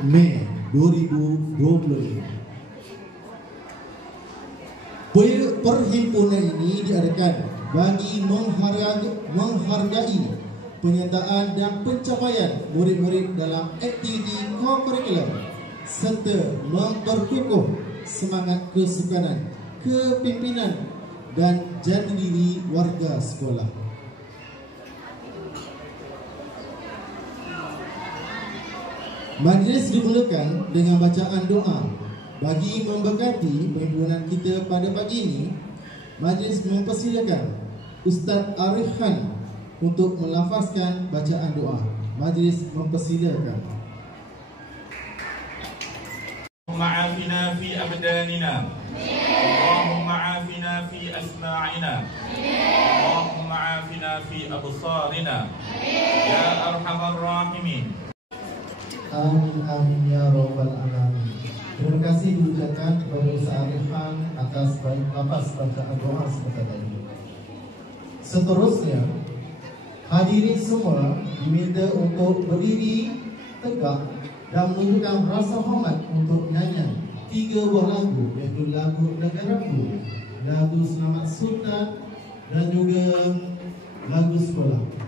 Mei 2020. Perhimpunan ini diadakan bagi menghargai penyertaan dan pencapaian murid-murid dalam aktiviti co-curricular serta memperkukuh semangat kesukanan, kepimpinan dan jati diri warga sekolah. Majlis dimulakan dengan bacaan doa. Bagi memberkati perhimpunan kita pada pagi ini, majlis mempersilakan Ustaz Arif Khan untuk melafazkan bacaan doa. Majlis mempersilakan. Allahumma afina fi abdanina, Allahumma afina fi asma'ina, Allahumma afina fi absarina, ya arhamar rahimin. Amin amin ya rabbal alamin. Terima kasih diucapkan kepada Ustaz Arif Khan atas lafaz bacaan doa sebentar tadi. Seterusnya, hadirin semua diminta untuk berdiri tegak dan menunjukkan rasa hormat untuk nyanyian 3 buah lagu, iaitu lagu Negaraku, lagu Selamat Sultan dan juga lagu sekolah.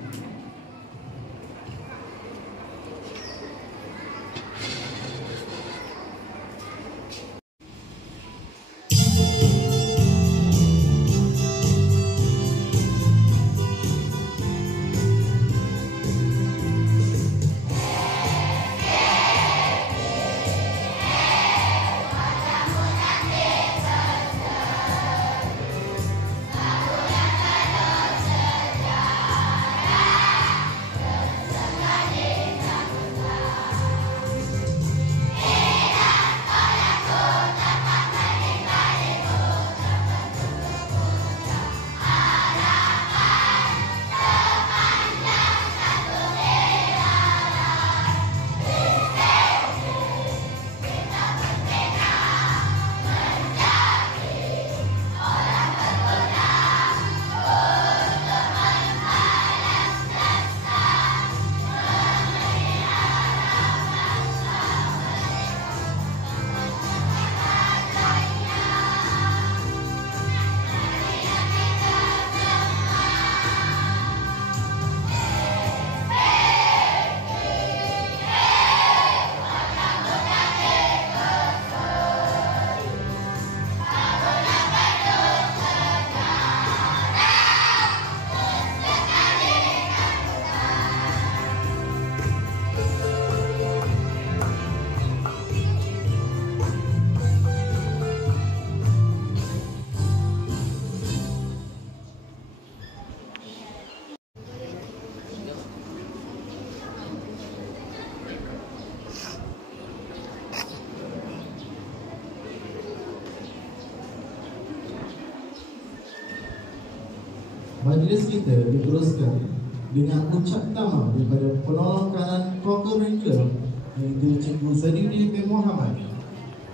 Majlis kita diteruskan dengan ucap tama daripada penolong kanan co-curricular iaitu Cikgu Zainuddin bin Muhammad.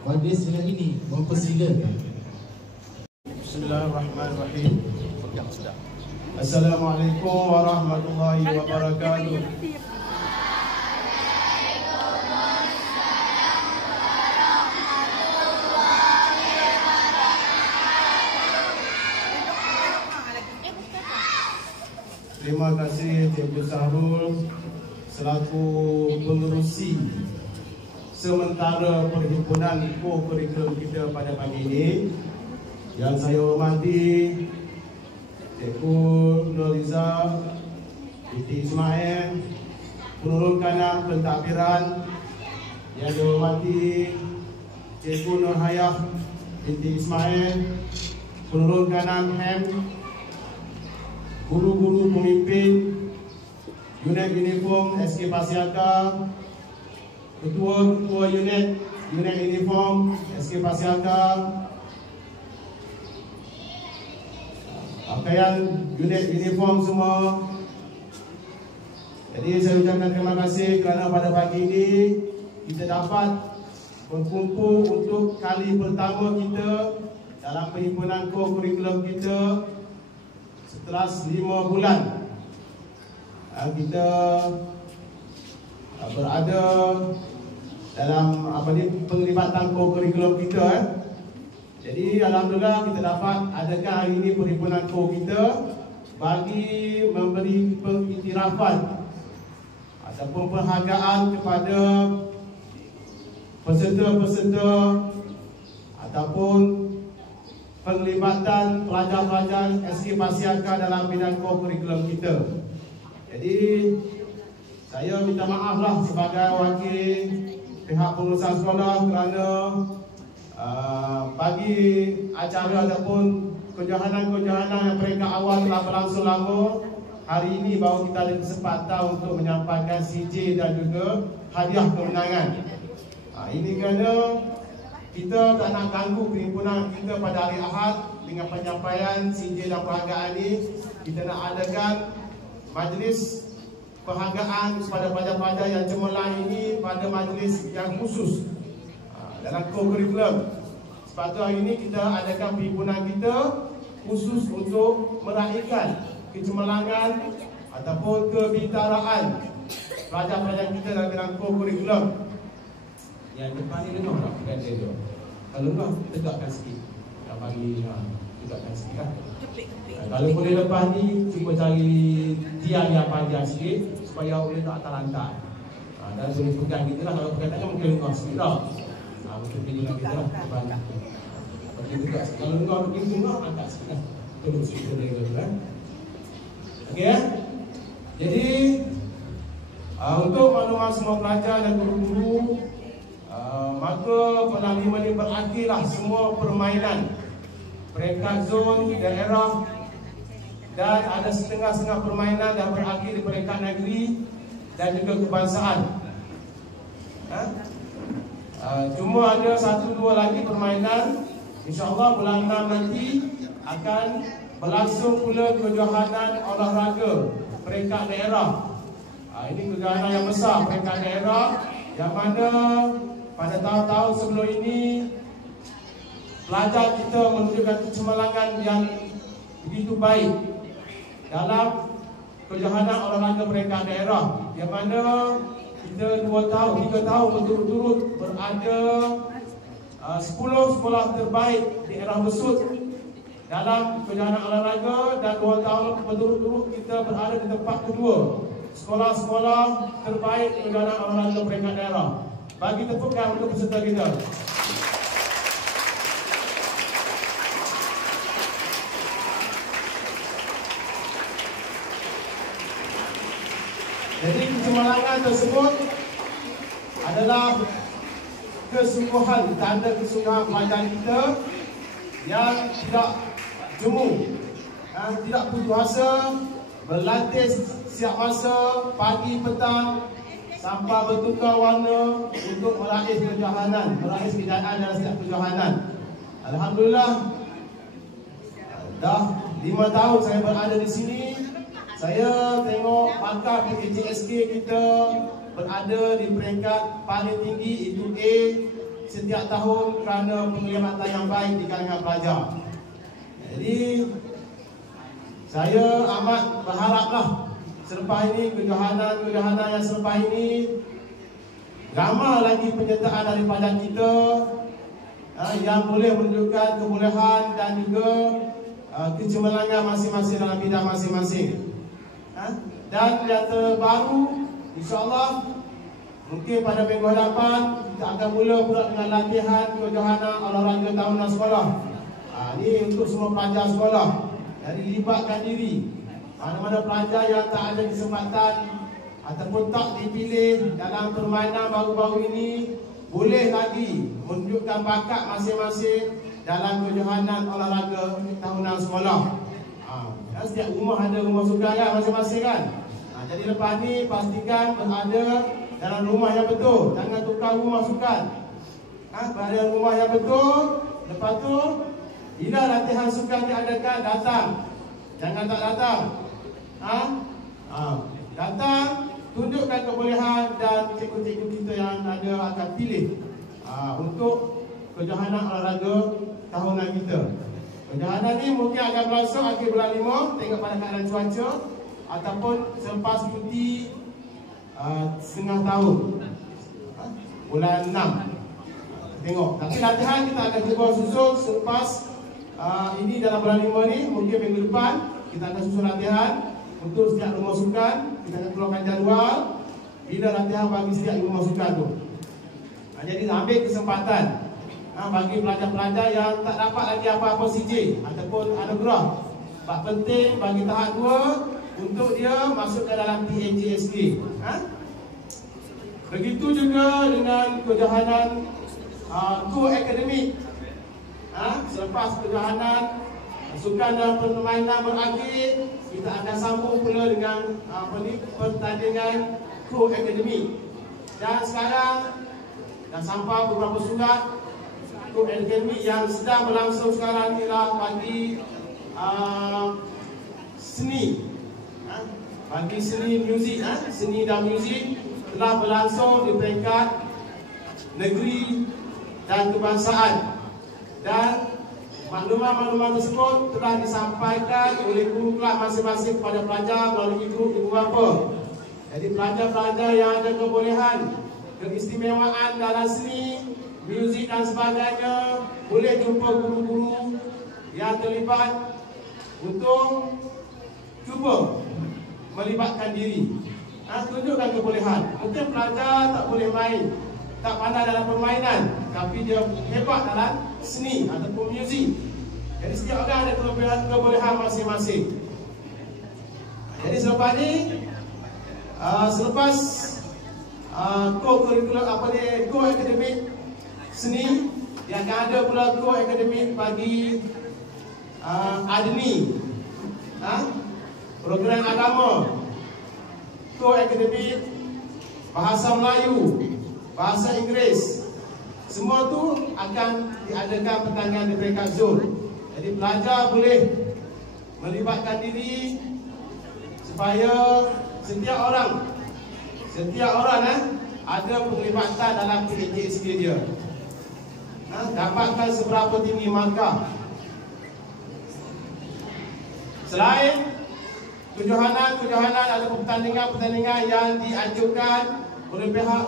Majlis dengan ini mempersilakan. Bismillahirrahmanirrahim. Assalamualaikum warahmatullahi wabarakatuh. Terima kasih Cikgu Sahrul selaku pengerusi sementara perhimpunan co-curricular kita pada pagi ini. Yang saya hormati Cikgu Nuriza binti Ismail, penurun kanan pentadbiran. Yang dihormati Cikgu Nurhayah binti Ismail, penurun kanan HEM, guru-guru pemimpin unit uniform SK Pasiaka, ketua-ketua unit uniform SK Pasiaka, pakaian unit uniform semua. Jadi saya ucapkan terima kasih kerana pada pagi ini kita dapat berkumpul untuk kali pertama kita dalam perhimpunan co-curricular kita setelah 5 bulan kita berada dalam penglibatan kurikulum kita. Jadi alhamdulillah kita dapat adakan hari ini perhimpunan kita bagi memberi pengiktirafan ataupun penghargaan kepada peserta-peserta ataupun penglibatan pelajar-pelajar SK Pasiakar dalam bidang kurikulum kita. Jadi saya minta maaf lah sebagai wakil pihak pengurusan sekolah kerana bagi acara ataupun kejohanan-kejohanan yang peringkat awal telah berlangsung lama, hari ini baru kita ada kesempatan untuk menyampaikan CJ dan juga hadiah kemenangan. Ini kerana kita tak nak ganggu perhimpunan kita pada hari Ahad dengan penyampaian CJ dan penghargaan ini. Kita nak adakan majlis penghargaan kepada pelajar-pelajar yang cemerlang ini pada majlis yang khusus dalam kurikulum. Sebab tu hari ini kita adakan perhimpunan kita khusus untuk meraihkan kecemerlangan ataupun kebitaraan pelajar-pelajar kita dalam kurikulum. Yang depan ni dengar tak kan dia tu? Kalau dengar, tegakkan sikit. Nak bagi tegakkan sikit kan? Kalau boleh lepas ni, cuba cari tiang yang panjang sikit supaya boleh tak atas-lantai. Dan boleh pegang kita lah. Kalau pegang tangan mungkin dengar sikit lah. Mungkin pegang kita lah. Bagi tegak sikit. Kalau dengar mungkin dengar, angkat sikit lah. Tolong sikit dia kan? Okey ya? Jadi untuk maklumat semua pelajar dan guru-guru, maka pada 5 ini berakhirlah semua permainan peringkat zon, daerah, dan ada setengah-setengah permainan dah berakhir di peringkat negeri dan juga kebangsaan. Cuma ada 1-2 lagi permainan. InsyaAllah bulan 6 nanti akan berlangsung pula kejohanan olahraga peringkat daerah. Ini kejohanan yang besar peringkat daerah, yang mana pada tahun-tahun sebelum ini pelajar kita menunjukkan kecemerlangan yang begitu baik dalam kejohanan olahraga peringkat daerah, yang mana kita 2 tahun, 3 tahun berturut-turut berada 10 sekolah terbaik di Erah Besut dalam kejohanan olahraga, dan 2 tahun berturut-turut kita berada di tempat kedua sekolah-sekolah terbaik kejohanan olahraga peringkat daerah. Bagi tepukan untuk peserta kita. Jadi kecemerlangan tersebut adalah kesungguhan, tanda kesungguhan pelajar kita yang tidak jemu, tidak putus asa, berlatih siap masa pagi petang sampai bertukar warna untuk meraih kejohanan, meraih kejayaan dalam setiap kejohanan. Alhamdulillah, dah 5 tahun saya berada di sini. Saya tengok pakar PJSK kita berada di peringkat paling tinggi, itu A, setiap tahun kerana penglibatan yang baik di kalangan pelajar. Jadi saya amat berharaplah selepas ini kejohanan yang selepas ini ramai lagi penyertaan dari pelajar kita yang boleh menunjukkan kebolehan dan juga kecemerlangan masing-masing dalam bidang masing-masing. Dan yang terbaru, insyaAllah mungkin pada minggu hadapan kita akan mula pula dengan latihan kejohanan olahraga tahunan sekolah. Ini untuk semua pelajar sekolah. Jadi libatkan diri. Mana-mana pelajar yang tak ada kesempatan ataupun tak dipilih dalam permainan baru-baru ini, boleh lagi menunjukkan bakat masing-masing dalam kejohanan olahraga tahunan sekolah. Setiap rumah ada rumah sukan kan masing-masing kan. Jadi lepas ni pastikan berada dalam rumah yang betul. Jangan tukar rumah sukan. Berada dalam rumah yang betul. Lepas tu, bila latihan sukan diadakan, datang. Jangan tak datang. Datang, tunjukkan kebolehan dan cikgu-cikgu kita yang ada akan pilih untuk kejohanan olahraga tahunan kita. Kejohanan ni mungkin akan berlangsung akhir bulan 5, tengok pada keadaan cuaca, ataupun selepas cuti setengah tahun. bulan 6. Tengok. Tapi latihan kita akan cuba susun selepas ini dalam bulan 5 ni, mungkin minggu depan kita akan susun latihan untuk setiap rumah sukan. Kita akan keluarkan jadual bila latihan bagi setiap rumah sukan tu. Jadi ambil kesempatan bagi pelajar-pelajar yang tak dapat lagi apa-apa CJ ataupun anugerah. Sebab penting bagi tahap 2 untuk dia masuk ke dalam PAJSK. Begitu juga dengan kejohanan co-akademik. Selepas kejohanan sukan dan permainan berakhir, kita akan sambung pula dengan pertandingan co-akademik. Dan sekarang dah sampai beberapa surat co-akademik yang sedang berlangsung sekarang ialah bagi seni. Bagi seni muzik, seni dan muzik telah berlangsung di peringkat negeri dan kebangsaan. Dan maklumat-maklumat tersebut telah disampaikan oleh guru kelas masing-masing kepada pelajar melalui grup ibu bapa. Jadi pelajar-pelajar yang ada kebolehan, keistimewaan dalam seni, muzik dan sebagainya, boleh jumpa guru-guru yang terlibat untuk cuba melibatkan diri. Tunjukkan kebolehan. Mungkin pelajar tak boleh main, tak pandai dalam permainan, tapi dia hebat dalam seni ataupun muzik. Jadi setiap orang ada kebolehan masing-masing. Jadi selepas ni, selepas co-akademik seni, yang akan ada pula co-akademik bagi ADNI, program agama, co-akademik bahasa Melayu, bahasa Inggeris. Semua tu akan diadakan pertandingan di peringkat zon. Jadi pelajar boleh melibatkan diri supaya setiap orang ada penglibatan dalam PAJSK dia. Dapatkan seberapa tinggi markah. Selain kejohanan atau pertandingan yang dianjurkan oleh pihak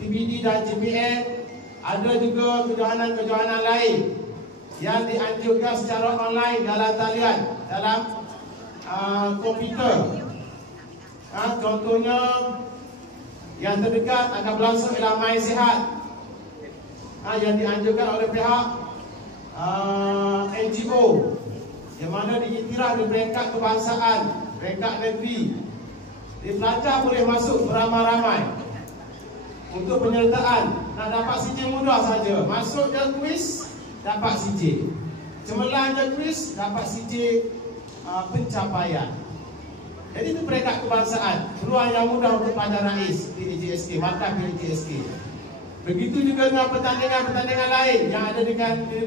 TBD dan JPN, ada juga kejohanan lain yang dianjurkan secara online dalam talian, dalam komputer. Contohnya yang terdekat akan berlangsung ialah Main Sihat, yang dianjurkan oleh pihak NGO, yang mana diiktiraf di peringkat kebangsaan, peringkat negeri. Jadi pelajar boleh masuk beramai-ramai untuk penyertaan. Nak dapat CJ mudah saja. Masuk je kuis, dapat CJ. Cemerlang je kuis, dapat CJ pencapaian. Jadi itu peringkat kebangsaan, peluang yang mudah untuk pelajar Rais PAJSK, markah PAJSK. Begitu juga dengan pertandingan-pertandingan lain yang ada di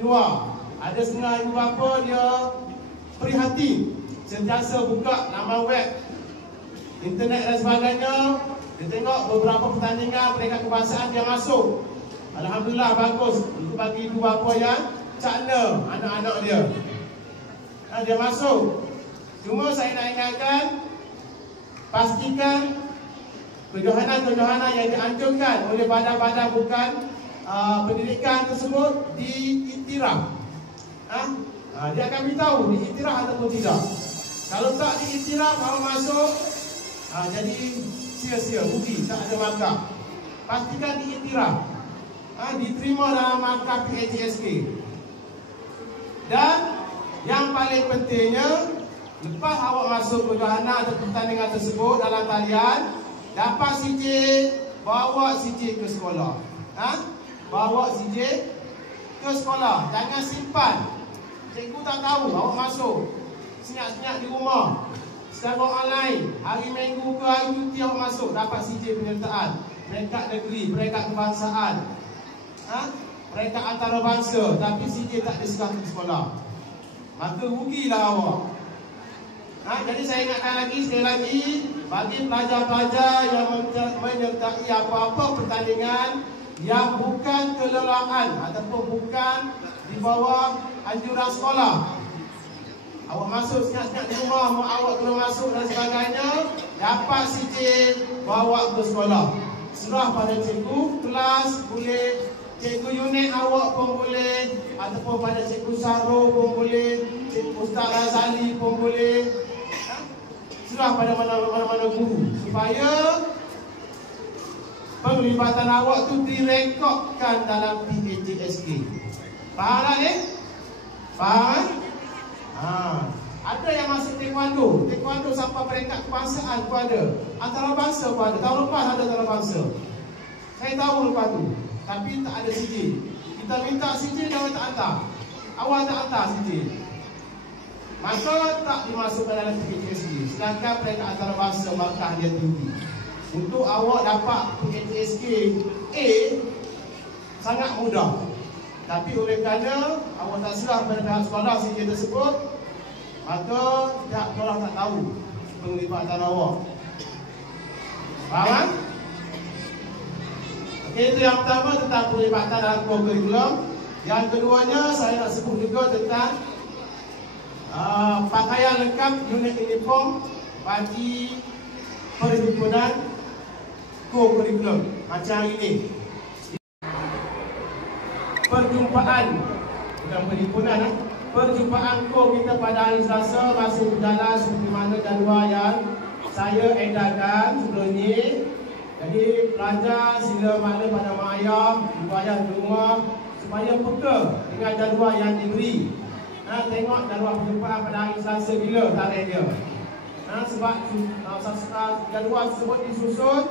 luar. Ada setengah ibu bapa dia prihatin, sentiasa buka laman web, internet dan sebagainya. Dia tengok beberapa pertandingan peringkat kebangsaan dia masuk. Alhamdulillah, bagus. Itu bagi ibu bapa yang cakna anak-anak dia. Dia masuk. Cuma saya nak ingatkan, pastikan kejohanan-kejohanan yang dianjurkan oleh badan-badan bukan pendidikan tersebut diiktiraf. Dia akan beritahu diiktiraf ataupun tidak. Kalau tak diiktiraf, awak masuk, jadi sia-sia, rugi, tak ada markah. Pastikan diiktiraf, diterima dalam markah PAJSK. Dan yang paling pentingnya, lepas awak masuk kejohanan atau pertandingan tersebut dalam talian, dapat CJ, bawa CJ ke sekolah. Bawa CJ ke sekolah. Jangan simpan. Cikgu tak tahu awak masuk. Senyap-senyap di rumah, secara online, hari minggu ke hari cuti awak masuk, dapat CJ penyertaan. Peringkat negeri, peringkat kebangsaan, peringkat antarabangsa, tapi CJ tak diserahkan ke sekolah. Maka rugilah awak. Jadi saya ingatkan lagi, sekali lagi, bagi pelajar-pelajar yang menyertai apa-apa pertandingan yang bukan kelelahan ataupun bukan di bawah anjuran sekolah, awak masuk senyap-senyap di rumah, awak kena masuk dan sebagainya, dapat CJ bawa ke sekolah. serah pada cikgu kelas boleh, cikgu unit awak pun boleh, ataupun pada cikgu Sarul pun boleh, cikgu Ustaz Razali pun boleh. Serah pada mana-mana guru supaya penglibatan awak tu direkodkan dalam PATSK. Faham tak ni? Faham? Ada yang masuk taekwondo. Taekwondo sampai peringkat kebangsaan pun ada. Antarabangsa pun ada. Tahun lepas ada antarabangsa. Saya tahu lepas tu. Tapi tak ada CJ. Kita minta CJ dia awak tak hantar. Awak tak hantar CJ. Maka tak dimasukkan dalam PATSK. Sedangkan peringkat antarabangsa markah dia tinggi. Untuk awak dapat PATSK A sangat mudah. Tapi oleh kerana awak tak serah pada pihak sekolah CJ tersebut, maka pihak sekolah tak tahu penglibatan awak. Faham? Okey, itu yang pertama tentang penglibatan dalam kurikulum. Yang keduanya saya nak sebut juga tentang pakaian lengkap unit uniform bagi perhimpunan kurikulum macam hari ini. Perjumpaan, bukan perhimpunan, perjumpaan kita pada hari Selasa masih berjalan seperti mana jadual yang saya edarkan sebelum ini. Jadi pelajar sila makna pada mak ayah, ibu ayah di rumah supaya peka dengan jadual yang diberi. Tengok jadual perjumpaan pada hari Selasa bila tarikh dia. Sebab jadual tersebut disusun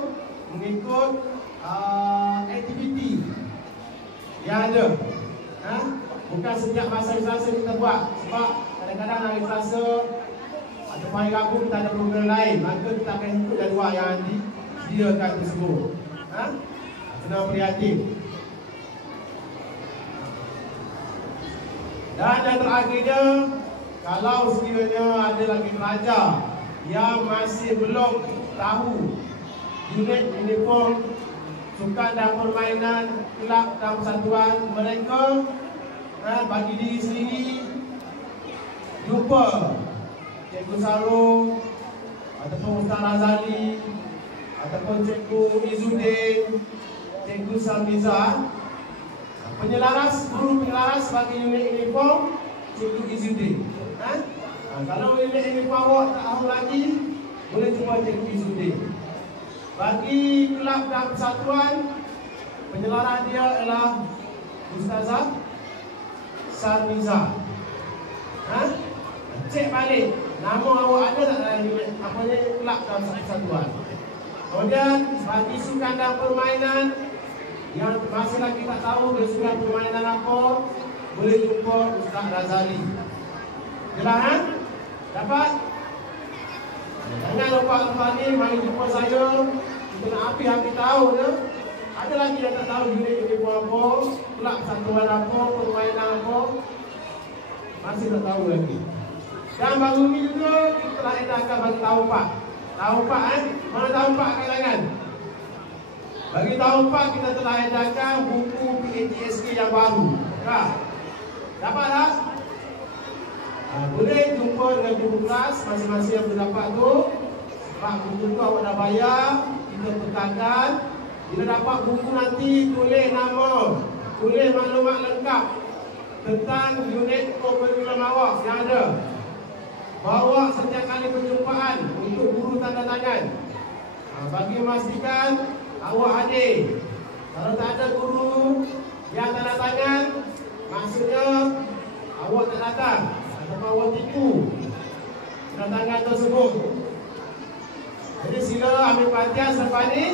mengikut aktiviti yang ada. Bukan setiap masa hari Selasa kita buat. Sebab kadang-kadang hari Selasa ataupun hari Rabu kita ada program lain, maka kita akan ikut jadual yang disediakan tersebut. Kena prihatin. Dan yang terakhirnya, kalau sekiranya ada lagi pelajar yang masih belum tahu unit uniform sukan dan permainan kelab dan persatuan mereka, bagi diri sendiri jumpa Cikgu Sarul ataupun Ustaz Razali ataupun Cikgu Izzuddin, Cikgu Samiza. Penyelaras, guru penyelaras bagi unit uniform Cikgu Izzuddin. Kalau unit uniform awak tak tahu lagi, boleh jumpa Cikgu Izzuddin. Bagi kelab dan persatuan, penyelaras dia adalah Ustazah Samiza. Cek balik nama awak ada tak dalam apa ni kelab dan persatuan. Kemudian bagi sukan dan permainan yang masih lagi tak tahu dia sukan permainan apa, boleh jumpa Ustaz Razali. Jelas? Dapat? Jangan lupa lepas ni mari jumpa saya. Kita nak api tahu je. Ada lagi yang tak tahu unit uniform apa, kelab persatuan apa, permainan apa, masih tak tahu lagi. Dan baru ni juga kita telah edarkan bagi tahun 4. Tahun 4 mana tahun 4 kat tangan? Bagi tahun 4 kita telah edarkan buku PATSK yang baru. Dapat tak? Boleh jumpa dengan guru kelas masing-masing yang berdapat tu. Sebab buku tu awak dah bayar, kita petakan. Bila dapat buku nanti tulis nama, tulis maklumat lengkap tentang unit kurikulum awak yang ada. Bawa setiap kali perjumpaan untuk guru tanda tangan. Bagi memastikan awak hadir. Kalau tak ada guru yang tanda tangan, maksudnya awak tak datang ataupun awak tipu tanda tangan tersebut. Jadi sila ambil perhatian selepas ni.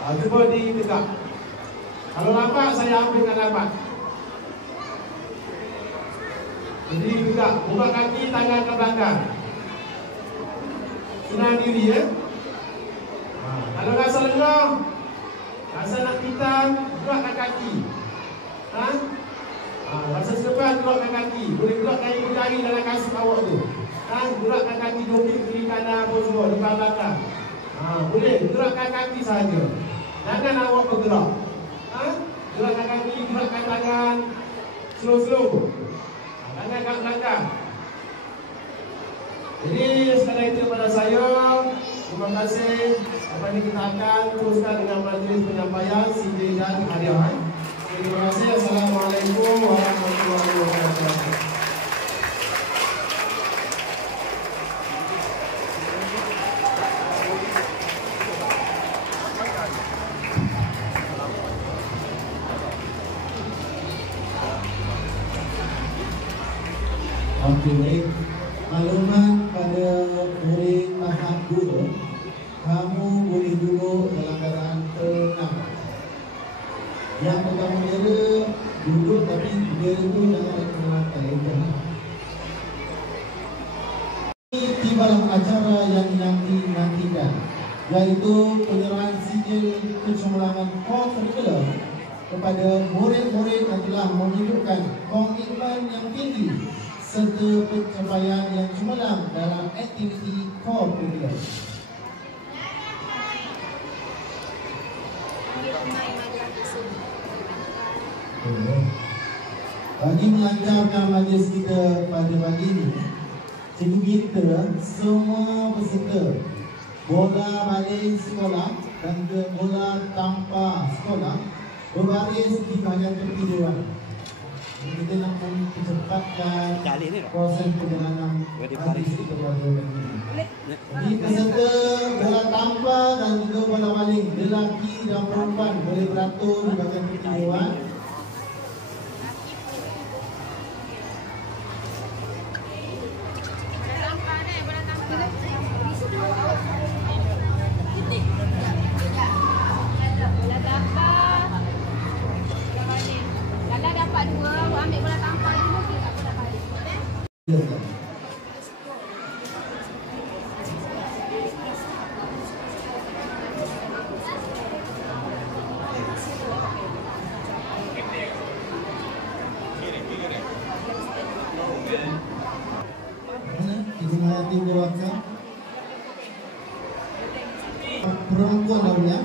Cuba ditegak. Kalau lambat saya ambilkan lambat. Jadi tegak, buka kaki, tangan ke belakang. Senang diri ya. Kalau rasa lengah, rasa nak pitang, gerakkan kaki. Rasa sepan, gerakkan kaki. Boleh gerakkan ibu jari dalam kasut awak tu. Gerakkan kaki joget kiri kanan apa semua, depan belakang. Boleh, gerakkan kaki saja. Jangan awak bergerak. Gerakkan kaki, gerakkan tangan. Slow-slow. Tangan kat belakang. Jadi sekadar itu pada saya. Terima kasih. Lepas ini kita akan teruskan dengan majlis penyampaian CJ dan hadiah. Terima kasih. Assalamualaikum warahmatullahi wabarakatuh. Okey, baik. Maklumat pada murid tahap 2, kamu boleh duduk dalam keadaan tenang. Yang pertama bendera duduk, tapi bendera itu jangan dikenalkan. Ini tibalah acara yang dinanti-nantikan, iaitu penyerahan sijil kecemerlangan co-curricular kepada murid-murid yang telah menunjukkan komitmen yang tinggi serta pencapaian yang cemerlang dalam aktiviti co-curricular. Bagi melancarkan majlis kita pada pagi ini, cikgu kita semua peserta bola balik sekolah dan juga bola tanpa sekolah berbaris di bahagian tepi dewan. Kita nak mempercepatkan proses perjalanan majlis kita pada pagi ini. Jadi peserta bola tanpa dan juga bola baling lelaki dan perempuan boleh beratur di bahagian tepi dewan. Perempuan dahulu.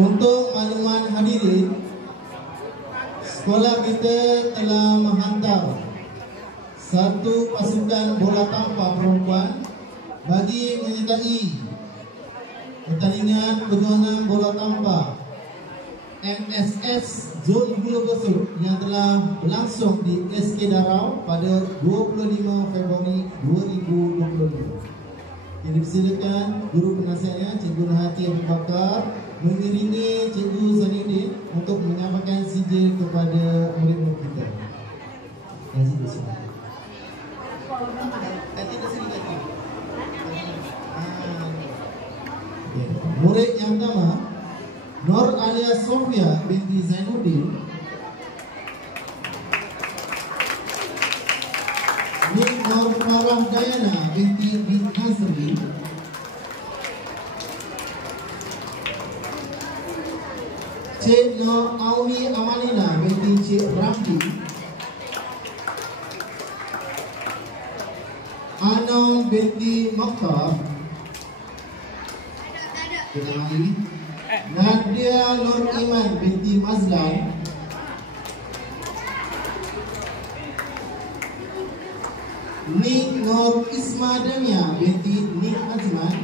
Untuk makluman hadirin, sekolah kita telah menghantar satu pasukan bola tanpa perempuan bagi menyertai pertandingan kejuaraan bola tanpa MSS Zon Hulu Besut yang telah berlangsung di SK Darau pada 25 Februari 2022. Jadi persilakan guru penasihatnya Cikgu Nurhati Abu Bakar mengiringi Cikgu Zainuddin untuk menyampaikan sijil kepada murid-murid kita. Terima kasih. Murid yang pertama, Nur Alia Sofia binti Zainuddin. Nik Nur Farah Dayana binti Nasri. Cik Nur Auni Amalina binti Cik Ramdi. Anong binti Mokhtar. Kita lagi. Nadia Nur Iman binti Mazlan. Nik Nur Isma Dania binti Nik Azman.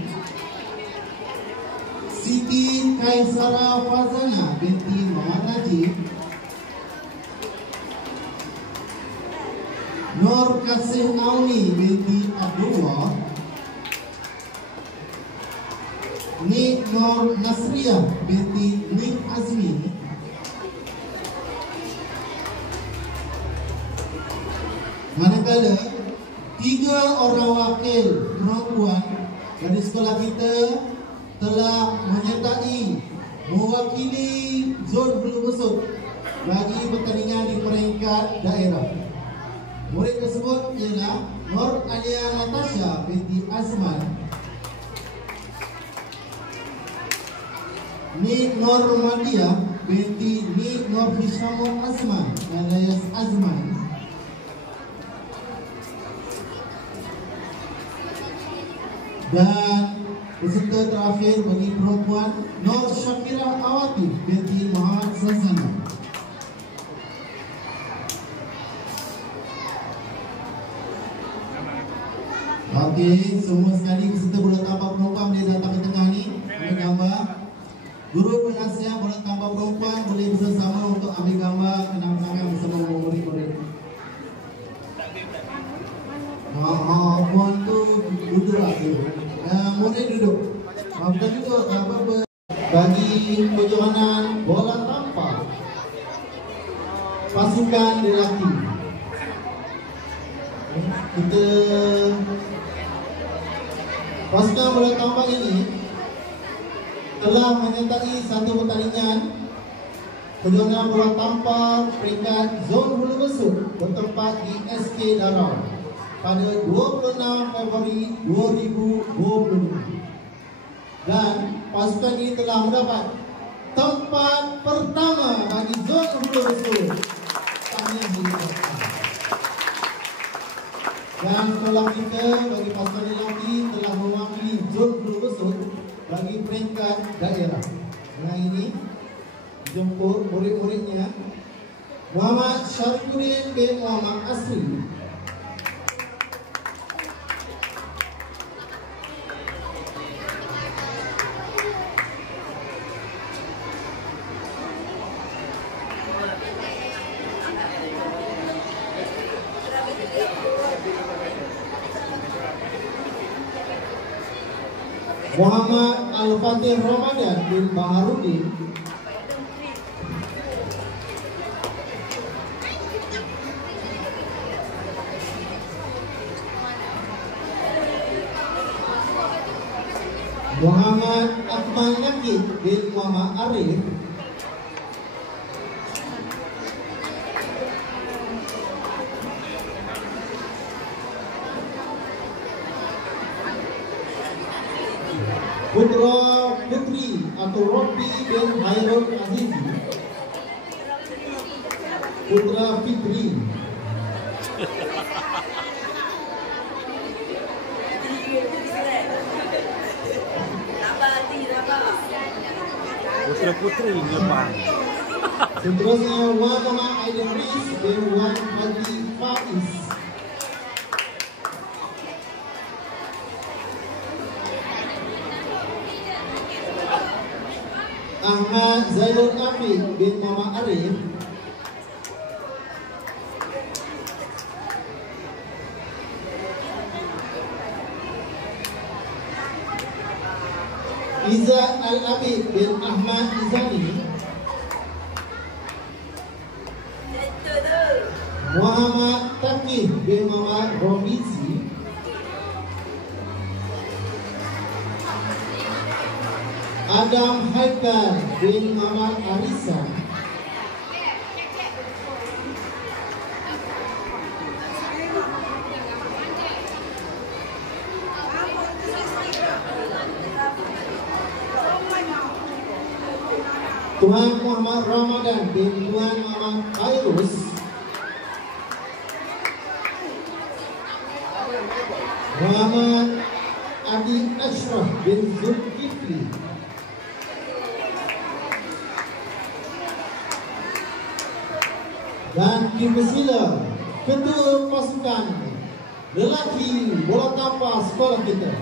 Siti Kaisara Fazana binti Muhammad Najib. Nur Kasih Auni binti Abdullah. Nik Nur Nasriyah binti Nik Azmi. Manakala 3 orang wakil perempuan dari sekolah kita telah menyertai mewakili Zon Hulu Besut bagi pertandingan di peringkat daerah. Murid tersebut ialah Nur Alia Natasha binti Azman, Nik Nur Rumadiah binti Nik Nur Hishamul Azman alias Azman, dan peserta terakhir bagi perempuan Nur Syakirah Awati binti Muhammad Sazana. Okey, semua sekali peserta Maafkan juga bagi kejohanan bola tampar pasukan lelaki. Kita pasukan bola tampar ini telah menyertai satu pertandingan kejohanan bola tampar peringkat zon Hulu Besut bertempat di SK Darau pada 26 Februari 2020. Dan pasukan ini telah mendapat tempat pertama bagi zon Hulu Besut. Dan sekolah kita bagi pasukan lelaki telah mewakili zon Hulu Besut bagi peringkat daerah. Dengan ini jemput murid-muridnya Muhammad Syarifuddin bin Muhammad Asri, Muhammad Al-Fatih Ramadan bin Baharudin, Muhammad Akmal Nakib bin Muhammad Arif, Putra Putri atau Robi bin Hairul Azizi, Putra Fitri, Putra Putri Jepang. seterusnya Wan Muhammad Idris bin Wan Haji Faiz, Ahmad Zaidul Afiq bin Muhammad Arif, Izzat Al-Abid bin Ahmad Izani, Muhammad Taqih bin Muhammad Romizi, Adam Haikal bin Muhammad Arisa, Tuan Muhammad Ramadan bin Tuan Muhammad Khairus, Muhammad Adi Ashraf bin Zulkifli, dan dipersila ketua pasukan lelaki bola tampar sekolah kita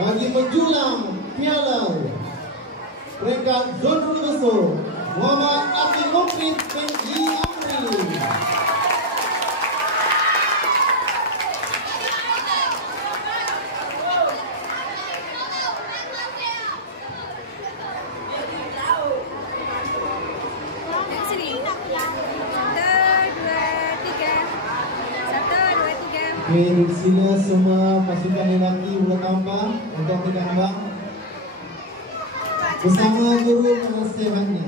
bagi menjulang piala peringkat zon Hulu Besut, Muhammad Abdul Mukrid bin Yi Amri. Okey, sila semua pasukan lelaki bola tampar untuk bergambar bersama guru penasihatnya.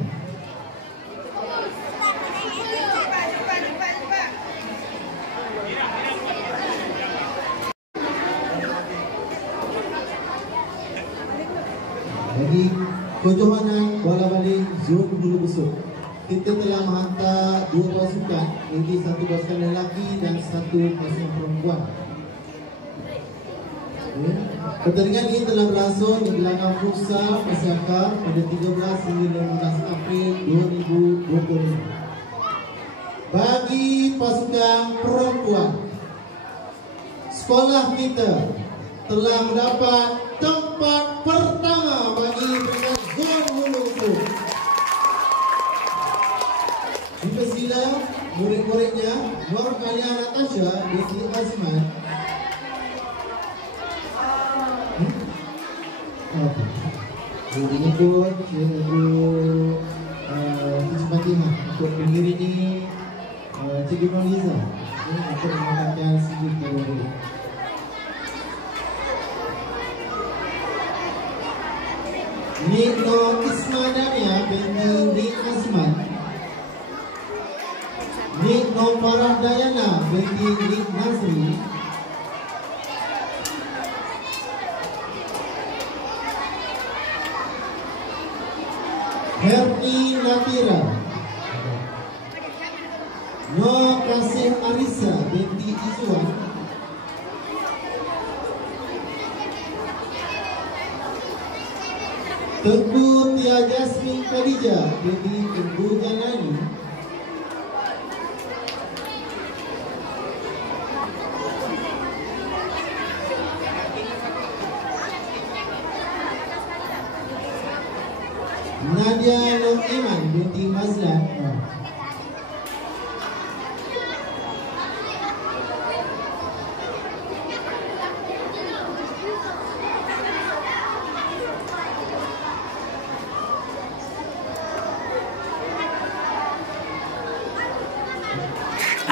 Jadi kejohanan bola balik zon Hulu Besut, kita telah menghantar dua pasukan, jadi satu pasukan lelaki dan satu pasukan perempuan. Pertandingan ini telah berlangsung di gelanggang futsal Masyarakat pada 13 hingga 15 April 2020. Bagi pasukan perempuan, sekolah kita telah mendapat tempat pertama bagi peringkat zon Hulu Besut. Dipersila murid-muridnya Nur Alia Natasha binti Azman, menyebut Cikgu Fatimah untuk penggiri ini Cikgu Noliza untuk mengatakan segi terbaik. Nino Ismadania binti Nik Azman, Nino Farah Dayana binti Nik Nazri, Herni Natira, No Kasih Arisa binti Izwan, Tengku Tia Jasmine Khadijah binti Tengku Janani, Nadia Nur Iman binti Mazlan,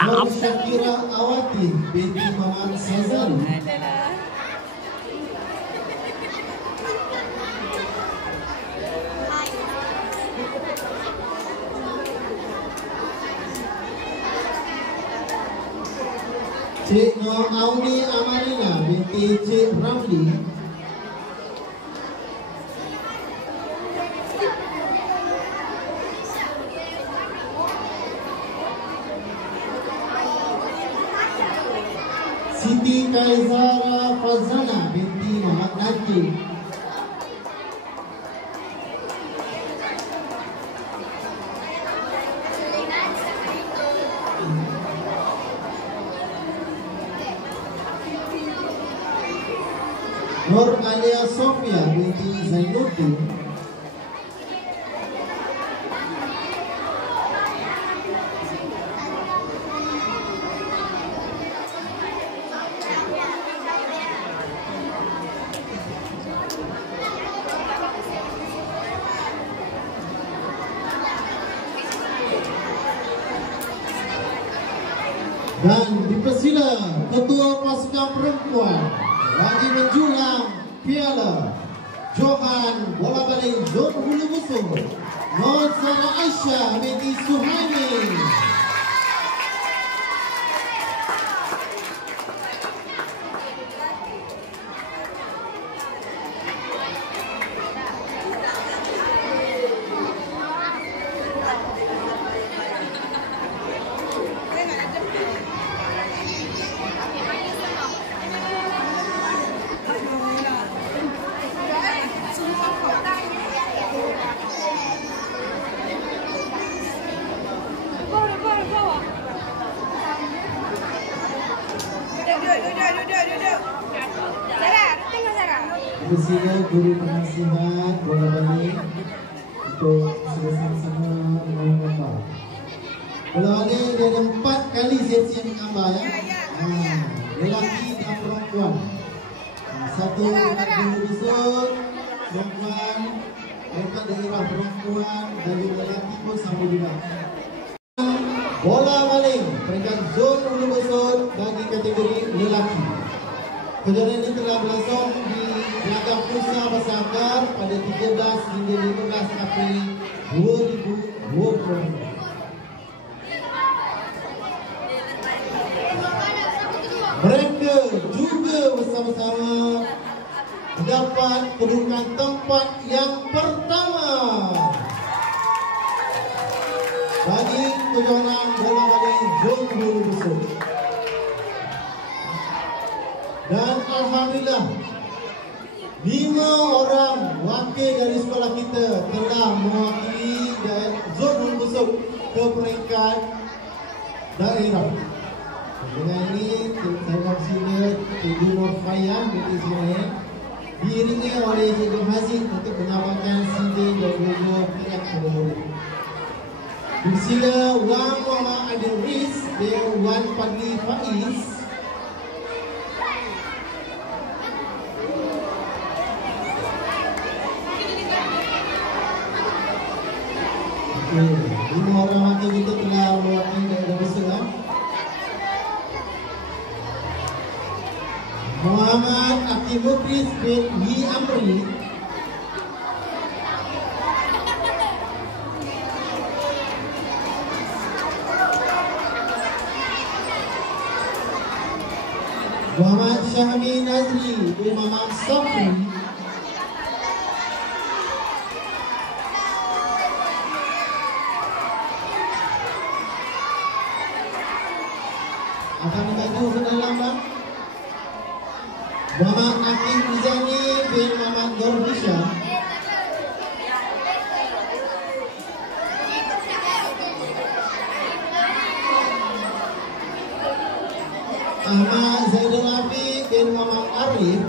Nur Syakira Awati binti Maman Sazali, Cik Nur Auni Amarina binti Cik Ramli, Siti Kaisara Fazana binti Muhammad Najib, Nur Alia Sofia binti Zainuddin, dan dipersila Ketua Pasukan Perempuan bagi menjulang piala Johan Bola Baling Zon Hulu Busung, Nur Zara Aisyah binti Suhaimi. Bersila guru penasihat bola baling untuk sama-sama mengambil. Bola baling dia ada 4 kali sesi yang mengambil ya. Lelaki dan perempuan. Satu guru besar perempuan, mereka daerah perempuan dan juga lelaki pun sama juga. Bola baling peringkat zon Hulu Besar bagi kategori lelaki. Kejuaraan ini telah berlangsung di Gelagah Pusat Basakar pada 13 hingga 15 April 2020. Mereka juga bersama-sama mendapat kedudukan tempat yang pertama bagi kejuaraan bola baling zon Hulu Besar. Dan alhamdulillah 5 orang wakil dari sekolah kita telah mewakili zon Hulu Besar ke peringkat daerah. Dengan ini saya maksudnya Cikgu Nur Fayan binti Ismail diiringi oleh Cikgu Haziq untuk menambahkan CD dan logo peringkat kedua. Bersila Wan Muhammad Adil Riz dan Wan Fadli Faiz. Okey, 5 orang wakil kita telah mewakili daerah Besar. Muhammad Akhi Mukris bin Yi Amri. Muhammad Syahmi Nazri bin Muhammad Sofri. Akan dibaju sudah lambat. Muhammad Akhi Izani bin Muhammad Gorfisha. Ahmad Zaidul Afi bin Muhammad Arif.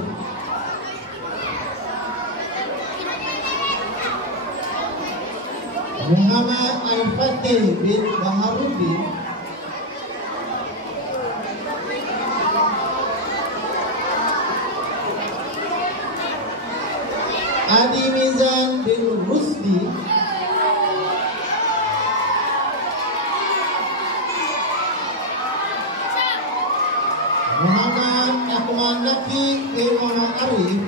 Muhammad Al-Fatih bin Baharuddin. Adi Mizan bin Rusdi. Muhammad Akmal Naki bin Muhammad Arif.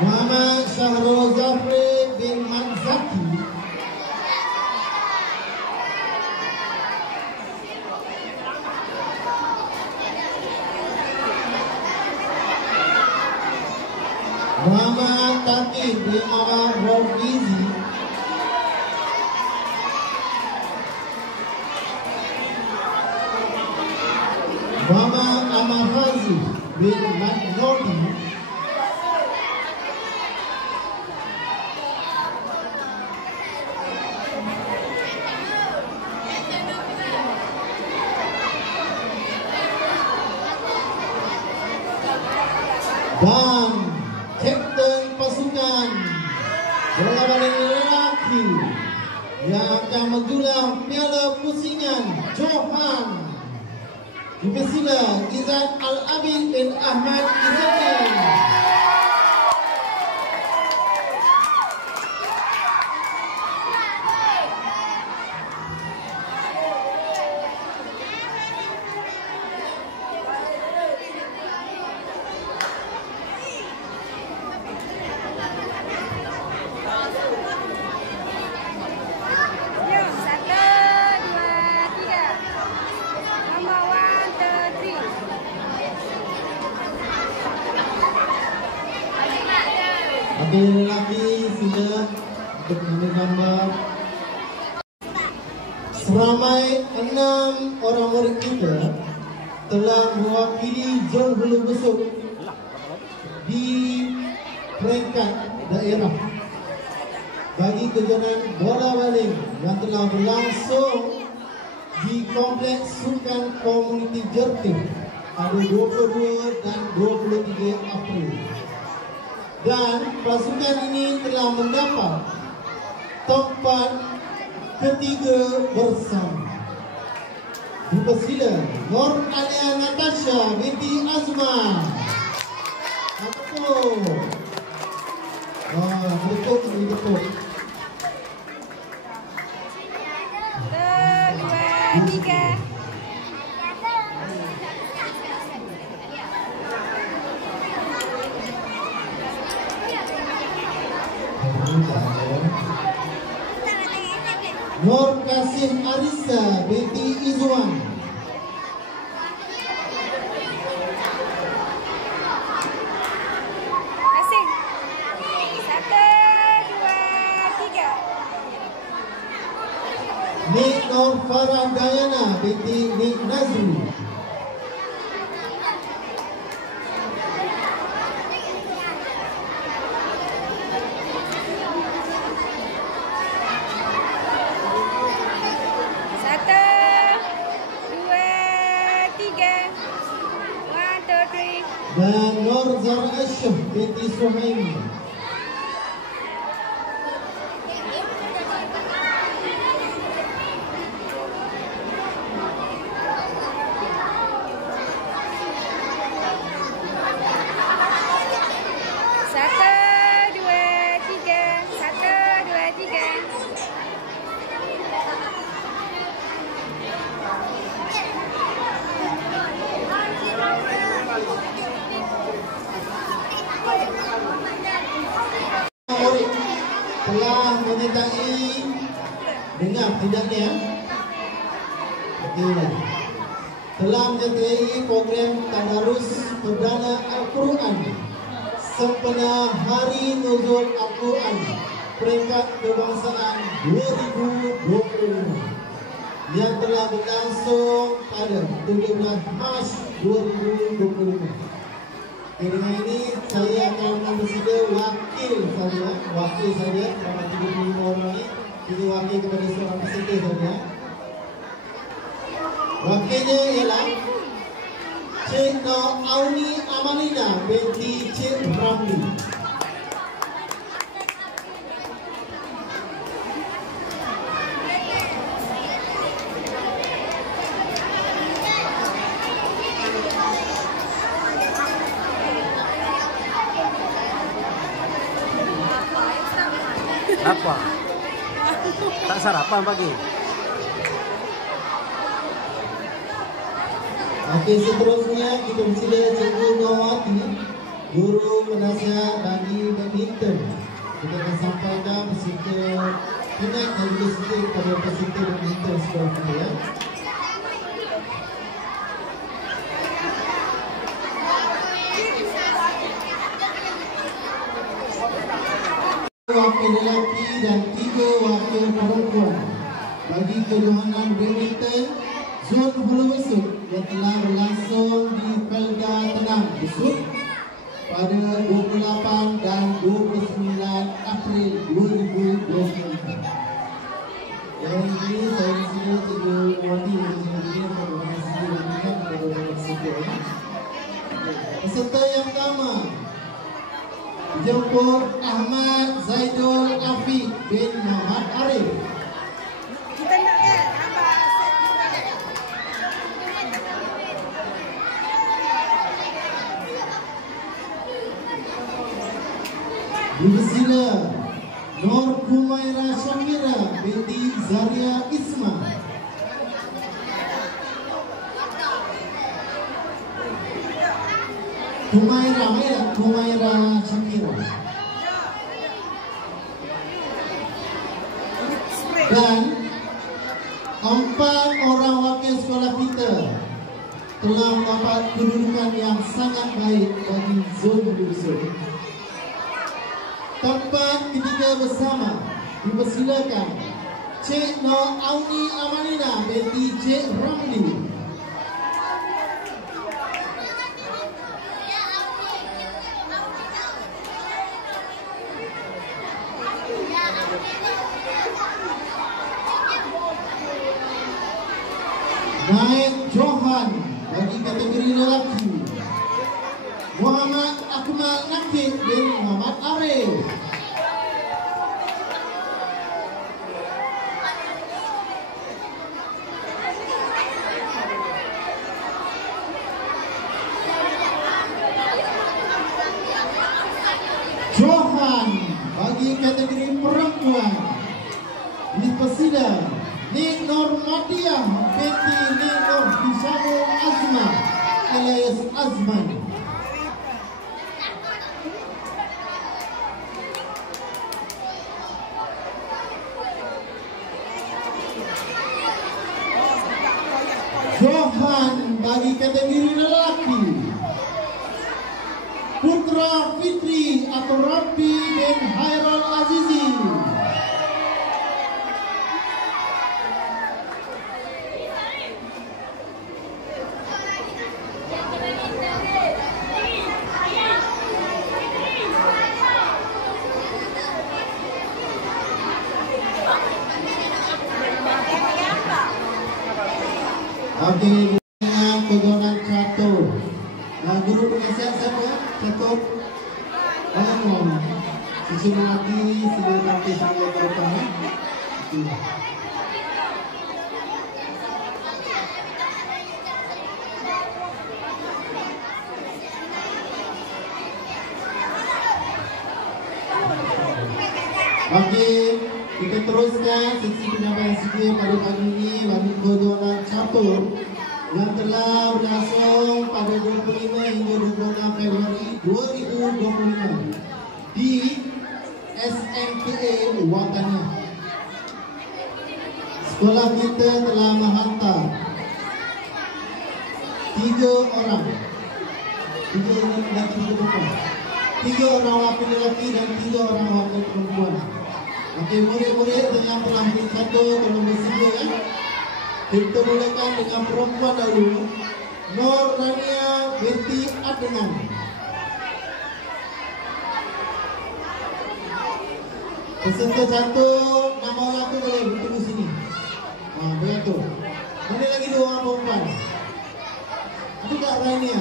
Muhammad Syahrul Zafri bin Manzaki. Muhammad Taki bin Muhammad Rofizi. Muhammad Ahmad Hazi bin Magnoli. Dan Kapten pasukan bola baling lelaki yang akan menjulang Piala Pusingan Johan dipersila Izzat Al-Abid bin Ahmad Izzati. Ada lelaki sila untuk mengambil gambar. Seramai 6 orang murid kita telah mewakili Zon Hulu Besuk di peringkat daerah bagi kejuaraan bola baling yang telah berlangsung di Kompleks Sukan Komuniti Jerting pada 22 dan 23 April. Dan pasukan ini telah mendapat tempat ketiga bersama. Dipersila Nur Alia Natasha binti Azman. Betul. Betul. 1, 2, 3. Nur Kasim Arisa binti Izwan. Kasih. 1, 2, 3. Nik Nur Farah Dayana binti Nik Nazri. Dan Nur Zara Asyaf binti Suhaimi. menyertai dengar tidaknya telah menyertai program Tadarus Perdana Al-Quran sempena Hari Nuzul Al-Quran Peringkat Kebangsaan 2025 yang telah berlangsung pada 17 Mac 2025. Dengan ini saya akan mempersilakan wakil saja dalam 35 orang ini, ini wakil kepada seorang peserta saja. Wakilnya ialah Cik Nur Auni Amalina binti Cik Ramli. Apa? Tak sarapan pagi? Okey, seterusnya kita persilakan Cikgu Nurwati, Guru Penasihat bagi badminton. Kita akan sampaikan peserta pinat dan juga sedikit kepada peserta badminton sekolah kita ya. Wakil lelaki dan 3 wakil perempuan bagi kejohanan badminton Zon Hulu Besut yang telah berlangsung di Pelga Tenang Besut pada 28 dan 29 April 2024. Dan ini saya disini Cikgu Wati yang kepada peserta. Peserta yang pertama dijemput Ahmad Zaidul Afiq bin Muhammad Arif. Kita nak kan abang Dibersila Nur Kumaira Syamira binti Zaria Isma. Kumaira Syamira. Dan 4 orang wakil sekolah kita telah mendapat kedudukan yang sangat baik bagi zon Besut. Tempat ketiga bersama dipersilakan Cik Nur Auni Amalina binti Cik Ramli. Naib Johan bagi kategori lelaki Muhammad Akmal Nakib bin Muhammad Arif. Johan bagi kategori perempuan dipersilakan Nik Normadiah binti Nik Nur Hishamu Azma alias Azman. Johan bagi kategori lelaki Putra Fitri atau Rabbi bin Hairul Azizi. Okey, dengan kejohanan catur. Guru penasihat siapa? Catur. Sisi mengerti, sila nanti sampai ke depan. Okey, kita teruskan sesi penyampaian segi pada pagi ini bagi kejohanan catur yang telah berlangsung pada 25 hingga 26 Februari 2025 di SMTA Watania. Sekolah kita telah menghantar 3 orang, 3 wakil lelaki dan 3 orang wakil perempuan. Okey, murid-murid yang telah berkata dalam bersedia ya. Kita mulakan dengan perempuan dahulu. Nur Rania binti Adnan. Peserta cantik, nama orang tu boleh bertemu sini. Begitu. Mana lagi 2 orang perempuan? Itu tak Rania.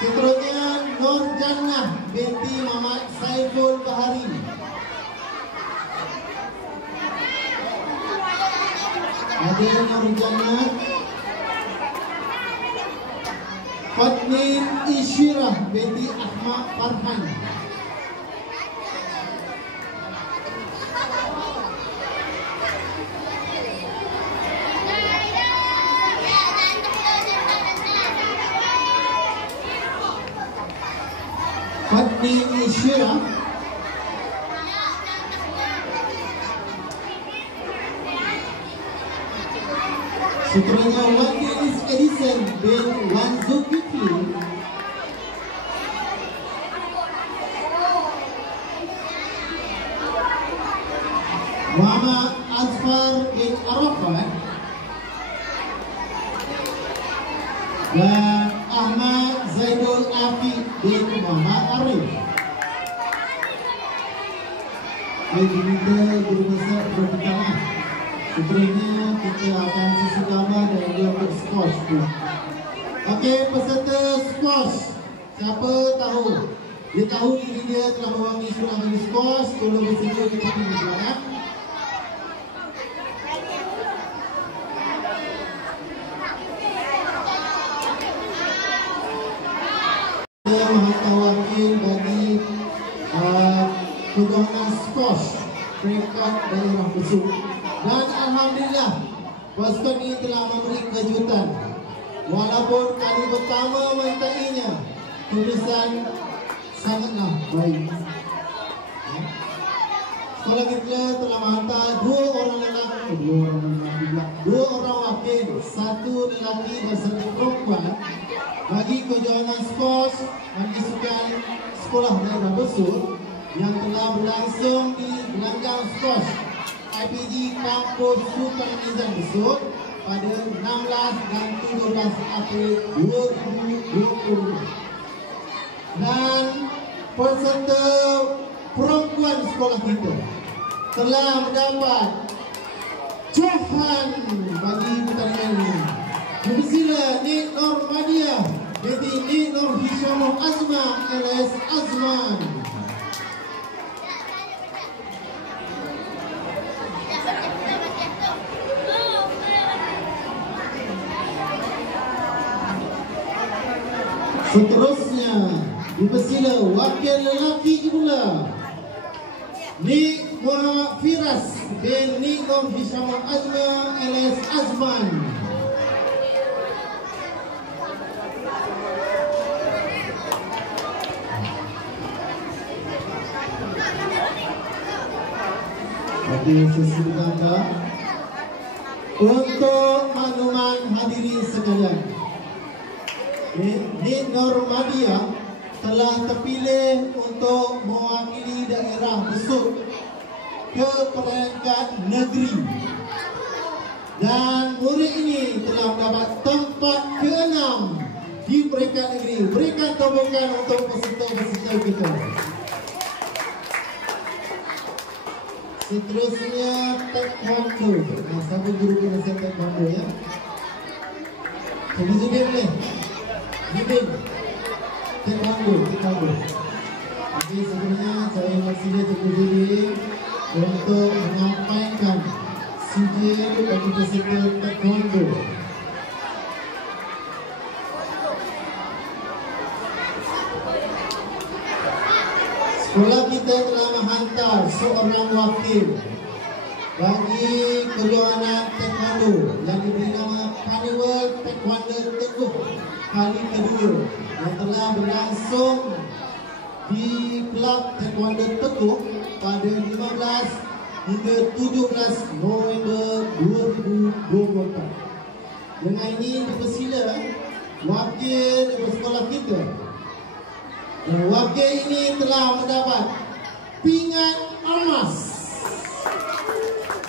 Seterusnya Nur Jannah binti Muhammad Saiful Bahari. Ada Nur Jannah. Fatmin Isyirah binti Ahmad Farhan. Fatmin Isyirah. Seterusnya Wakilis Edison bin Wan Zulkifli. Muhammad Azfar bin Arafat dan Ahmad Zaidul Afiq bin Muhammad Arif. Baik, kita guru besar berbicara. Sebenarnya kita akan sisi gambar dan dia untuk squash tu. Okey, peserta squash, siapa tahu? Dia tahu diri dia telah mewakili sekolah di squash. Tolong bersedia kita pergi belakang. Dia menghantar wakil bagi pergaulan squash peringkat daerah besar. Dan Alhamdulillah, pasukan ini telah memberi kejutan. Walaupun kali pertama mentainya, tulisan sangatlah baik. Sekolah kita telah menghantar 2 orang lelaki, 2 orang wakil, 1 lelaki dan 1 perempuan bagi kejuaraan squash dan isukan sekolah daerah besar yang telah berlangsung di gelanggang squash IPG Kampus Sultan Nizam Besut pada 16 dan 17 April 2020. Dan peserta perempuan sekolah kita telah mendapat johan bagi pertandingan ini. Bersila Nik Normadia binti Nik Nur Hishamul Azma alias Azman. Seterusnya dipersila wakil lelaki pula Nik Muhammad Firas bin Nik Nur Hishamul Azma alias Azman. Okey, sesi berkata untuk makluman hadirin sekalian, Nik Normadia telah terpilih untuk mewakili daerah Besut ke peringkat negeri dan murid ini telah mendapat tempat ke-6 di peringkat negeri. Berikan tepukan untuk peserta-peserta kita. Seterusnya taekwondo. Siapa guru penasihat taekwondo ya? Cikgu Zubin boleh? Zubin taekwondo. Okey, sebenarnya saya bersedia Cikgu Zubin untuk menyampaikan sijil bagi peserta taekwondo. Sekolah kita telah menghantar seorang wakil bagi kejuaraan taekwondo yang diberi nama Carnival Taekwondo Teguh kali kedua yang telah berlangsung di Kelab Taekwondo Teguh pada 15 hingga 17 November 2024. Dengan ini dipersila wakil dari sekolah kita. Dan wakil ini telah mendapat pingat emas.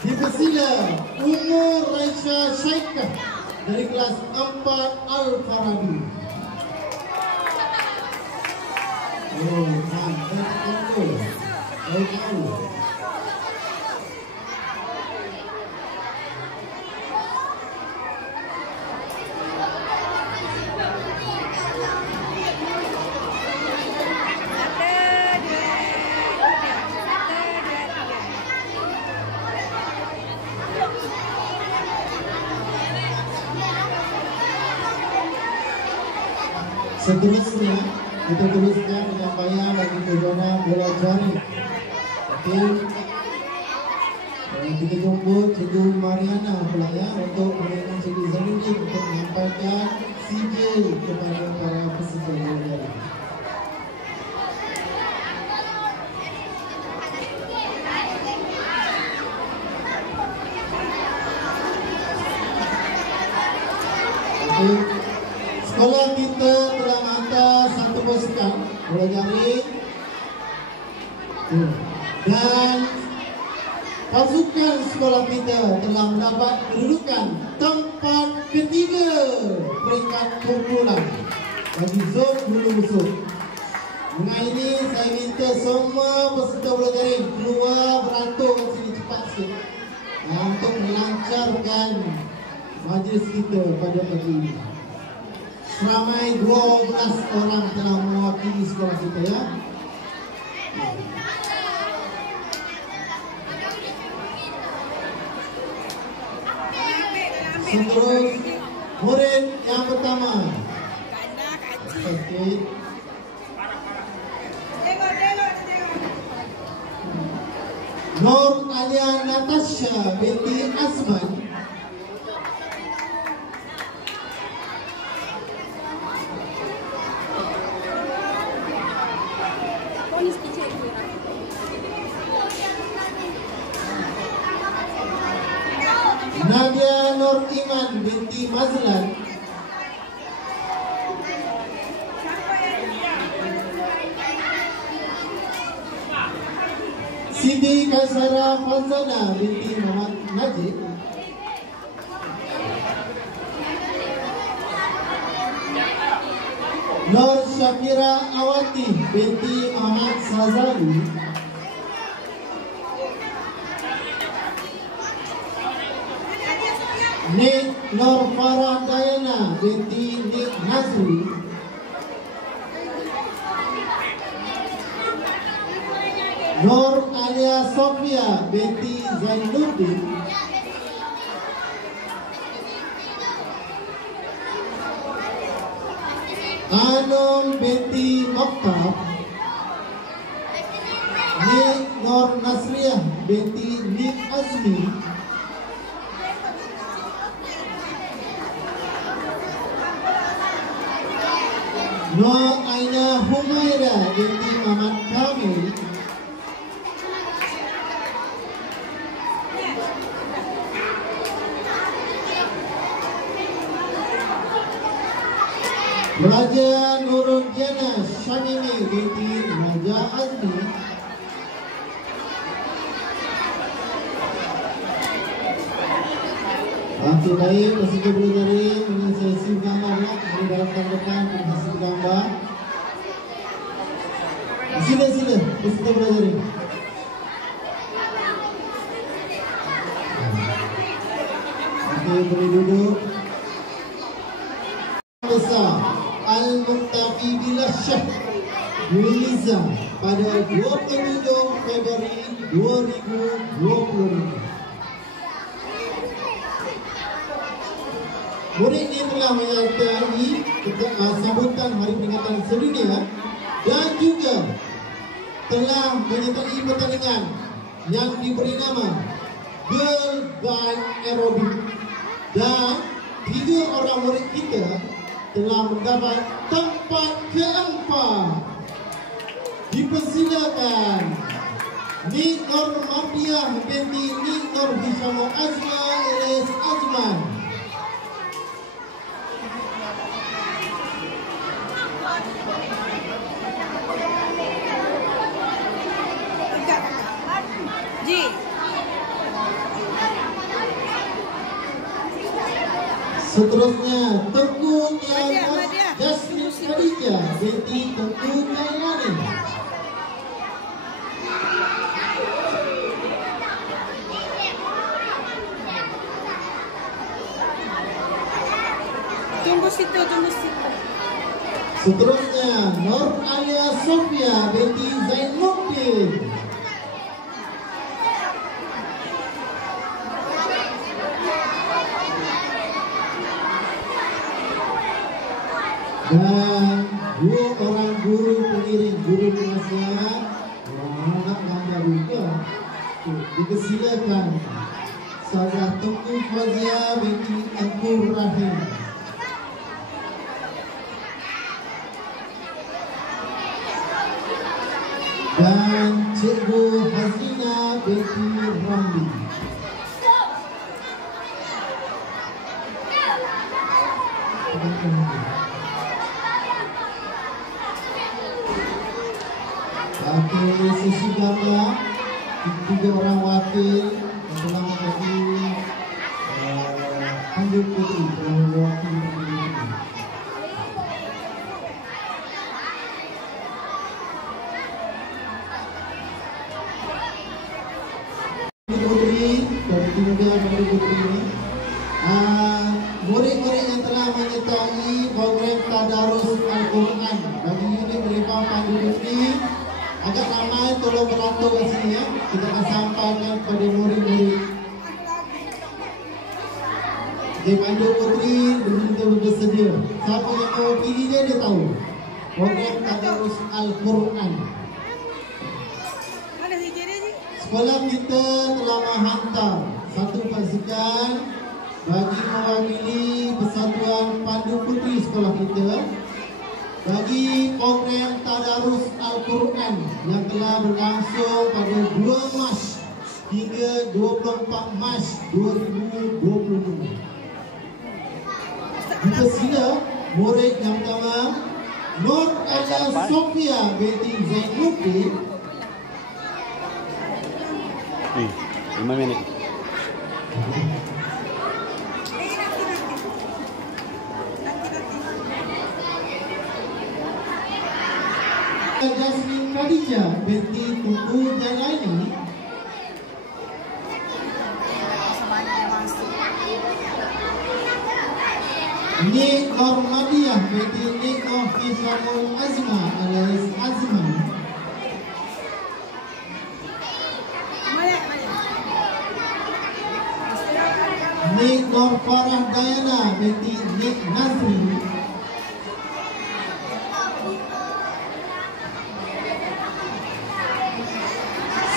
Dipersila Umur Raisha Syaikah dari kelas 4 Al-Farabi. Oh, seterusnya kita teruskan penyampaian bagi kejuaraan bola jari. Okey. Kita jemput Cikgu Mariana pula ya untuk permainan Cikgu Zainuddin untuk menyampaikan sijil kepada para peserta bola jari. Okey. Sekolah kita telah hantar satu pasukan bola jaring dan pasukan sekolah kita telah mendapat kedudukan tempat ketiga peringkat kumpulan bagi zon Hulu Busuk. Dengan ini saya minta semua peserta bola jaring keluar beratur ke sini cepat sikit untuk melancarkan majlis kita pada pagi ini. Ramai 12 orang telah mewakili sekolah kita ya. Seterus murid yang pertama. Okey. Nur Alia Natasha binti Azman. Nadia Nur Iman binti Mazlan. Siti Kaisara Fanzana binti Muhammad Najib. Nur Syakira Awati binti Muhammad Sazali. Nik Nur Farah Dayana binti Nik Nazri. Nur Alia Sofia binti Zainuddin. Anum binti Mokhtar. Nik Nur Nasriah binti Nik Azmi. Nur Aina Humaira binti Muhammad Kamil. Raja Nurul Diana Syamimi binti Raja Azmi. Okey, baik, peserta bola jaring ini sesi gambar ya. Mari dalam tanggapan hasil gambar. Sila peserta bola jaring. Okey, boleh duduk. Besar Al-Muqtafi Billah Syah Yuliza pada 27 Februari 2020. Murid ini telah menyertai sambutan Hari Peringatan Sedunia dan juga telah menyertai pertandingan yang diberi nama Girl Guide Aerobic, dan 3 orang murid kita telah mendapat tempat keempat. Dipersilakan Nik Nur Mardiah binti Nik Nur Hishamo Azma alias Azman. Ji. Seterusnya Tengku Madia. Jasmine Khadijah binti Tengku Kailani. Tunggu situ. Seterusnya Nur Alia Sofia binti Zainuddin. Dan dua orang guru pengiring, guru penasihat, anak bangga juga. Dipersilakan Saudara Tengku Fazia binti Engku Rahim. Dan Cikgu Hazina binti Ramli. Okey, sesi gambar 3 orang wakil yang telah menjadi Pandu Putri telah mewakili Putri dari 3 Pandu Putri ini. Murid-murid yang telah menyertai program Tadarus Al-Quran bagi unit Relipau Pandu Putri agak ramai, tolong beratur ke sini ya. Kita akan sampaikan kepada murid-murid di Pandu Putri betul-betul bersedia. Siapa yang mewakili dia tahu program Tadarus Al-Quran. Mana hijau dia ni? Sekolah kita telah menghantar satu pasukan bagi mewakili Persatuan Pandu Putri sekolah kita bagi program Tadarus Al-Quran yang telah berlangsung pada 2 Mac hingga 24 Mac 2022. Dipersila murid yang pertama Nur Alia Sofia binti Zainuddin. 5 minit. Jasmine Khadijah binti Tengku Jailani. Nik Nur Mardiah binti Nik Nur Hishamo Azma alias Azman. Nik Nur Farah Dayana binti Nik Nazri.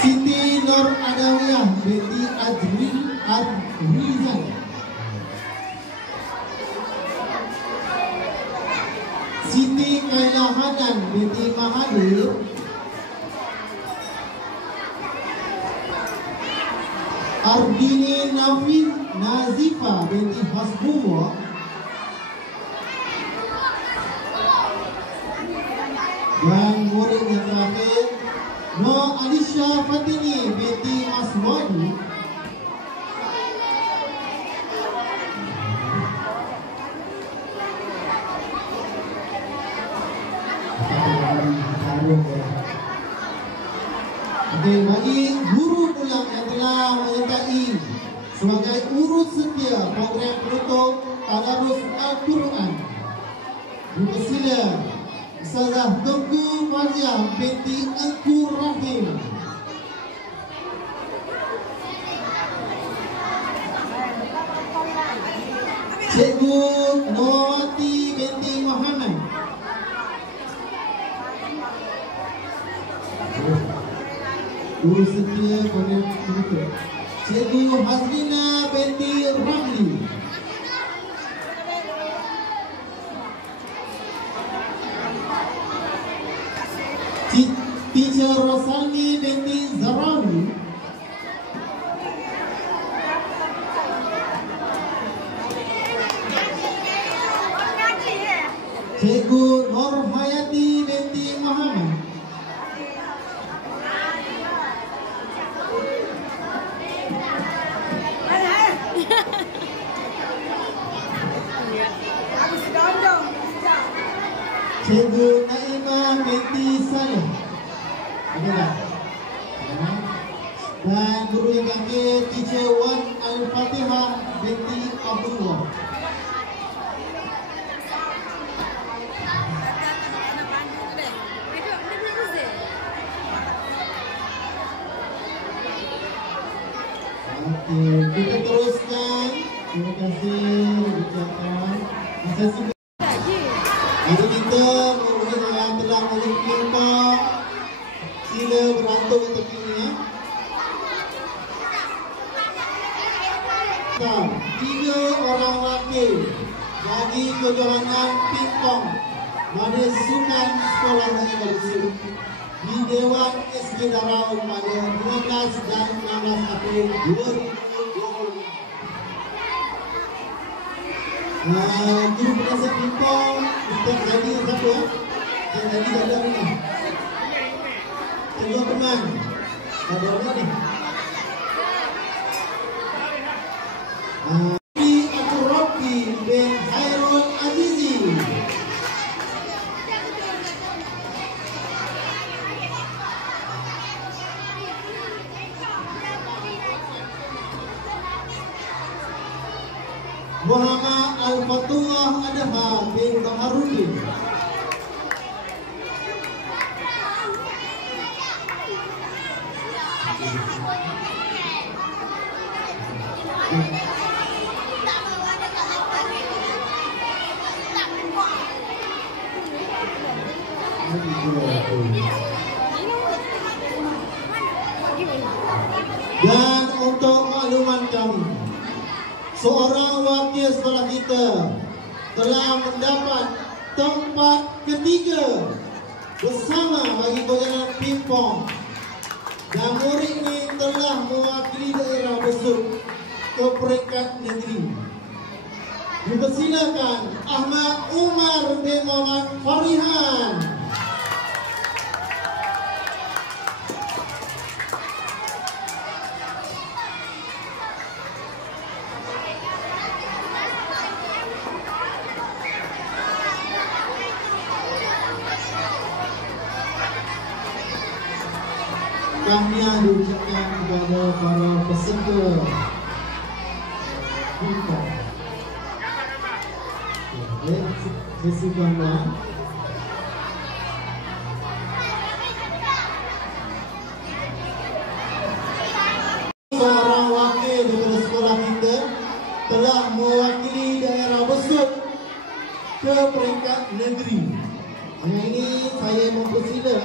Siti Nur Adawiyah binti Adrizan. Siti Kaila Hanan binti Mahathir. Ardini Nazifa binti Hasbullah. Dan murid yang terakhir Nur Alisha Fatini binti Aswadi. Okey, bagi guru pula yang telah menyertai sebagai urus setia program penutup Tadarus Al-Quran, dipersila Ustazah Tengku Fazia binti Engku Rahim. Cikgu Nawati binti Muhammad. Urus setia program penutup Cikgu Hazrina binti Ramli. Teacher Rosalmi binti Zarawi, Cikgu Nur Hayati binti Muhammad, Cikgu Naimah binti Saleh, dan guru yang terakhir Teacher Wan Al-Fatihah binti Abdullah. Okey, kita teruskan. Terima kasih ucapkan. Sesi jadi kita yang telah menerima sila beratur ke tepi ni ya. 3 orang wakil bagi kejohanan pingpong pada sukan sekolah negeri Malaysia di Dewan SK Darau pada 15 dan 16 April 2020. Guru penasihat pingpong Ustaz Zadi siapa ya? Ustaz Zadi ada ni. Cikgu teman. Ada apa ni? Abu Rocky bin Hairul Azizi. Muhammad Al-Fatullah Adha bin Baharudin. Dan untuk makluman kami, seorang wakil sekolah kita telah mendapat tempat ketiga bersama bagi kejohanan pingpong, dan murid ini telah mewakili daerah Besut ke peringkat negeri. Dipersilakan Ahmad Umar bin Muhammad Farihan. Tahniah diucapkan kepada para peserta pingpong. Sesi gambar. Seorang wakil daripada sekolah kita telah mewakili daerah Besut ke peringkat negeri. Yang ini saya mempersila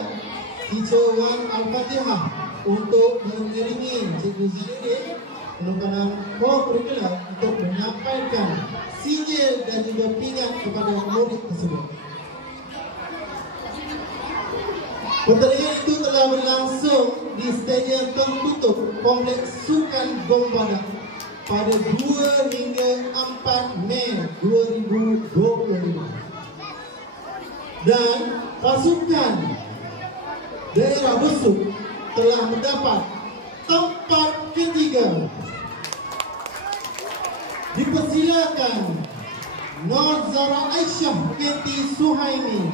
Teacher Wan Al-Fatihah untuk mengiringi Cikgu Zainuddin penukaran co-curricular untuk menyampaikan sijil dan juga pingat kepada murid tersebut. Pertandingan itu telah berlangsung di stadium tertutup Kompleks Sukan Gombadak pada 2 hingga 4 Mei 2020. Dan pasukan daerah Besut telah mendapat tempat ketiga. Dipersilakan Nur Zara Aisyah binti Suhaimi.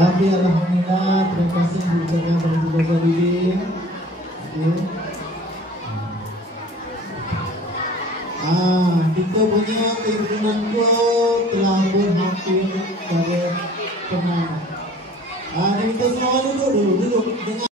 Alhamdulillah, terima kasih diucapkan kepada Cikgu Zainuddin. Kita punya himpunan kuat telah berhasil pada penang. Kita semua duduk.